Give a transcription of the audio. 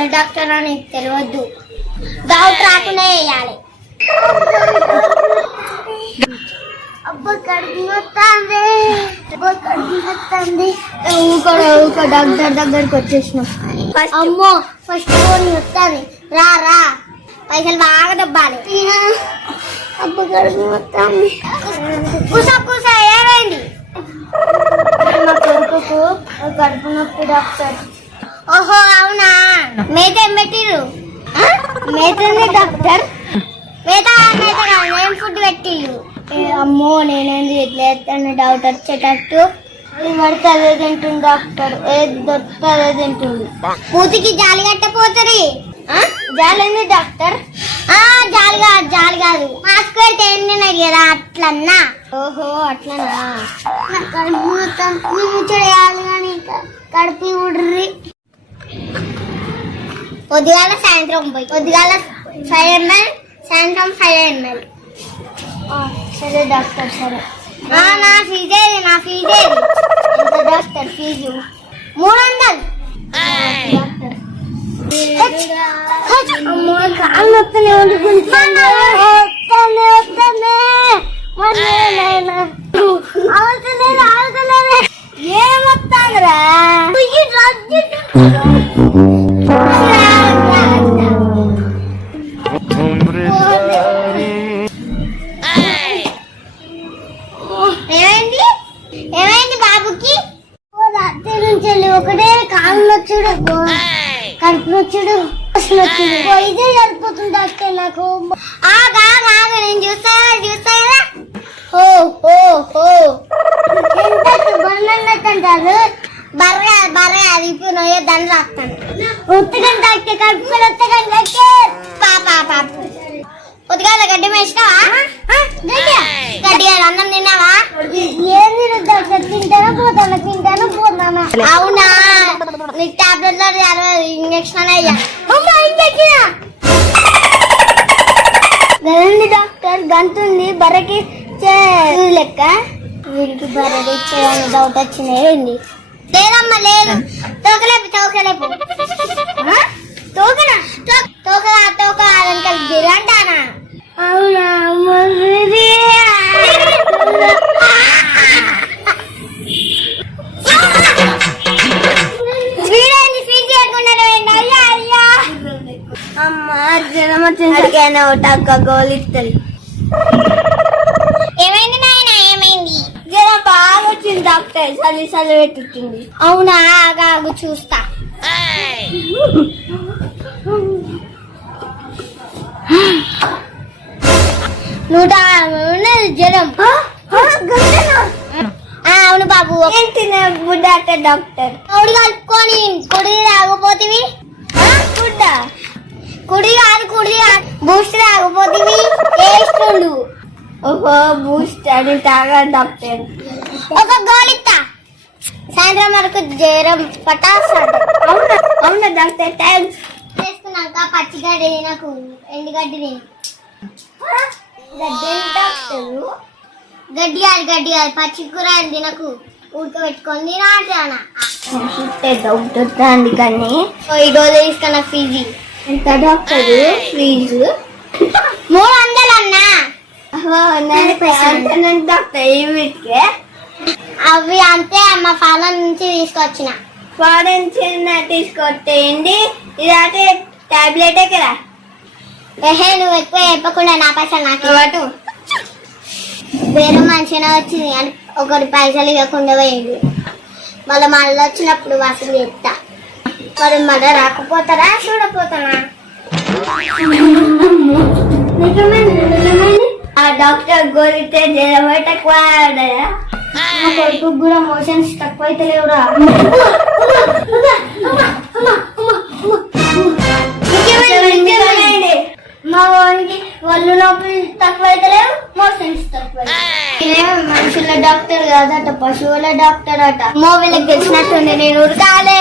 మనుషుల డాక్టర్ అని తెలియద్దు, డౌట్ రాకుండా వేయాలి. అబ్బా కడుపు వస్తుంది, ఊకో డాక్టర్ దగ్గరికి వచ్చేసినాం. అమ్మో ఫస్ట్ ఫోన్ వస్తుంది, రా రా పైసలు బాగా దబ్బాలి. అబ్బా కడుపు వస్తుంది, కూసా ఏమైంది? మా కొడుకు కడుపు నొప్పి డాక్టర్. ఓహో అవునా, మేత ఏం పెట్టిర్రు? మేతనే డాక్టర్, మేత ఏం ఫుడ్ పెట్టిర్రు? అమ్మో నేనేంది ఎట్లా ఎత్తాను డౌట్ వచ్చేటట్టు. పడితే అదే తింటుంది డాక్టర్, ఏది దొరికితే అదే తింటుంది. పూతికి జాలి కట్టపోతుంది. జాలి డాక్టర్? జాలి కాదు మాస్క్ పెడితే ఏంటన్నది కదా అట్లన్నా. ఓహో అట్లనా, ముచ్చడేయాలి కానీ కడుపు ఉడ్రి. పొద్దుగాల సాయంత్రం పోయి, పొద్దుగాల 5 ml, సాయంత్రం 5 ml. సరే డాక్టర్ సరే. నా ఫీజేది ఎంత డాక్టర్ ఫీజు? 300. అమ్మో కాళ్ళు వస్తూనే ఏమొస్తాందిరా? ఏమైంది బాబుకి? రాత్రి నుంచి ఒకటే కాళ్ళు నొచ్చుడు, కడుపు నొచ్చుడు, ఇదే సరిపోతుంది డాక్టర్ నాకు. నేను చూస్తా బర్రెన్నట్టుంటారు. బర్రె అది ఇప్పుడు నొయ్యే దాన్ని రాస్తాను. ఉత్తగంట డాక్టర్ కడుపు పాప ఉతకాల గడ్డి వేసినావా? గడ్డి అన్నం తిన్నావా? ఏం తింటాను పోతానా. అవునా, నీకు టాబ్లెట్ ఇంజక్షన్ అయ్యా గదండి డాక్టర్. గంతుంది బర్రెకి లెక్క, వీడికి బర్రెకి ఇచ్చేయాలని డౌట్ వచ్చినాయి. లేదమ్మా లేదు, తోకలేపు తోక అదంకల్ గిరంటానా? అవునా అమ్మా జ్వరం వచ్చింది, ఒకటక్క గోలు ఇస్తుంది. ఏమైంది నాయన ఏమైంది? జ్వరం బాగా వచ్చింది డాక్టర్, చలి పెట్టింది. అవునా ఆగు చూస్తా. జ్వరం అవును బాబు. డాక్టర్ కొడి కలుపుకొని కుడి రాకపోతివి. కుడి కాదు బూస్ట్ రాకపోతివి. వేస్తుండు. ఓహో బూస్ట్ అని తాగా డాక్టర్. ఒక గోలిస్తా, సాయంత్రం వరకు జ్వరం పటాస్తాడు. అవునా డాక్టర్. థ్యాంక్స్. చేసుకున్నాక పచ్చిగడ్డి నాకు ఎండుగడ్డి గడ్డి కాదు పచ్చి కూర తినకు, ఉడకబెట్టుకొని తినాలి. డౌట్ వస్తుంది కానీ ఈ రోజు తీసుకున్న ఫీజు ఎంత డాక్టర్? ఫీజు 300 అన్నా. డాక్టర్ వీటికి అవి అంతే అమ్మ, ఫారెన్ నుంచి తీసుకొచ్చిన. ఫారెన్ తీసుకొచ్చేయండి. ఇదంటే టాబ్లెటే కదా. నువ్వు ఎక్కువ చెప్పకుండా నా పైసలు నాకు పాటు. వేరే మంచిగా వచ్చింది అని ఒకరి పైసలు ఇవ్వకుండా పోయింది. మళ్ళీ వచ్చినప్పుడు వసూలు చెప్తా. మరి మళ్ళీ రాకపోతారా చూడపోతానా? ఆ డాక్టర్ గోలితే జ్వరం తక్కువ కొడుకు కూడా మోషన్స్ తక్కువ అయితే లేవురా. మా వానికి ఒళ్ళు నొప్పి తక్కువ అయితే లేవు, మోషన్స్ తక్కువ. మనుషుల డాక్టర్ కాదట, పశువుల డాక్టర్ అట. వీళ్ళకి తెలిసినట్టుంది, నేను ఉరకాలే.